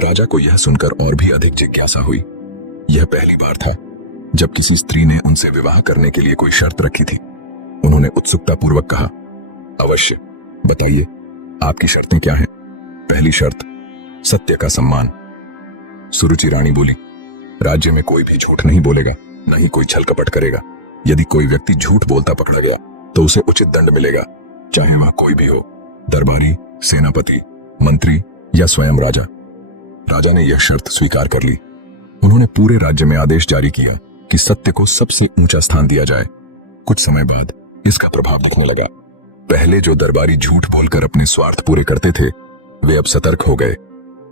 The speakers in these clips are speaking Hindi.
राजा को यह सुनकर और भी अधिक जिज्ञासा हुई। यह पहली बार था जब किसी स्त्री ने उनसे विवाह करने के लिए कोई शर्त रखी थी। उन्होंने उत्सुकतापूर्वक कहा, अवश्य, बताइए, आपकी शर्तें क्या हैं? पहली शर्त, सत्य का सम्मान। सुरुचि रानी बोली, राज्य में कोई भी झूठ नहीं बोलेगा, न ही कोई छल कपट करेगा। यदि कोई व्यक्ति झूठ बोलता पकड़ा गया तो उसे उचित दंड मिलेगा, चाहे वह कोई भी हो, दरबारी, सेनापति, मंत्री या स्वयं राजा। राजा ने यह शर्त स्वीकार कर ली। उन्होंने पूरे राज्य में आदेश जारी किया कि सत्य को सबसे ऊंचा स्थान दिया जाए। कुछ समय बाद इसका प्रभाव दिखने लगा। पहले जो दरबारी झूठ बोलकर अपने स्वार्थ पूरे करते थे, वे अब सतर्क हो गए।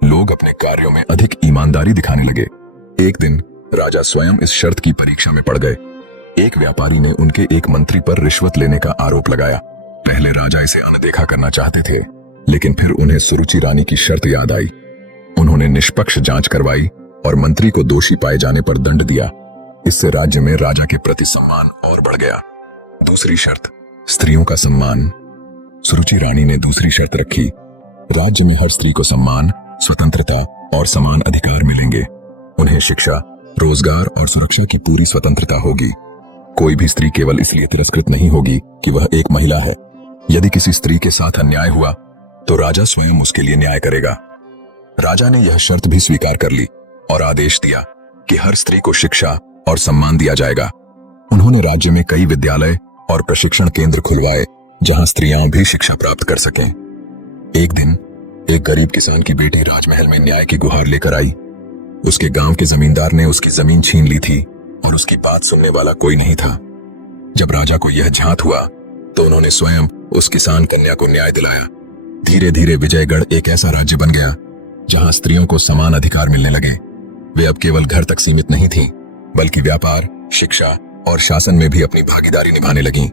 लोग अपने कार्यों में अधिक ईमानदारी दिखाने लगे। एक दिन राजा स्वयं इस शर्त की परीक्षा में पड़ गए। एक व्यापारी ने उनके एक मंत्री पर रिश्वत लेने का आरोप लगाया। पहले राजा इसे अनदेखा करना चाहते थे, लेकिन फिर उन्हें सुरुचि रानी की शर्त याद आई। उन्होंने निष्पक्ष जांच करवाई और मंत्री को दोषी पाए जाने पर दंड दिया। इससे राज्य में राजा के प्रति सम्मान और बढ़ गया। दूसरी शर्त, स्त्रियों का सम्मान। सुरुचि रानी ने दूसरी शर्त रखी, राज्य में हर स्त्री को सम्मान, स्वतंत्रता और समान अधिकार मिलेंगे। उन्हें शिक्षा, रोजगार और सुरक्षा की पूरी स्वतंत्रता होगी। कोई भी स्त्री केवल इसलिए तिरस्कृत नहीं होगी कि वह एक महिला है। यदि किसी स्त्री के साथ अन्याय हुआ तो राजा स्वयं उसके लिए न्याय करेगा। राजा ने यह शर्त भी स्वीकार कर ली और आदेश दिया कि हर स्त्री को शिक्षा और सम्मान दिया जाएगा। उन्होंने राज्य में कई विद्यालय और प्रशिक्षण केंद्र खुलवाए जहां स्त्रियां भी शिक्षा प्राप्त कर सकें। एक दिन एक गरीब किसान की बेटी राजमहल में न्याय की गुहार लेकर आई। उसके गांव के जमींदार ने उसकी जमीन छीन ली थी और उसकी बात सुनने वाला कोई नहीं था। जब राजा को यह झांत हुआ तो उन्होंने स्वयं उस किसान कन्या को न्याय दिलाया। धीरे धीरे विजयगढ़ एक ऐसा राज्य बन गया जहां स्त्रियों को समान अधिकार मिलने लगे। वे अब केवल घर तक सीमित नहीं थीं, बल्कि व्यापार, शिक्षा और शासन में भी अपनी भागीदारी निभाने लगीं।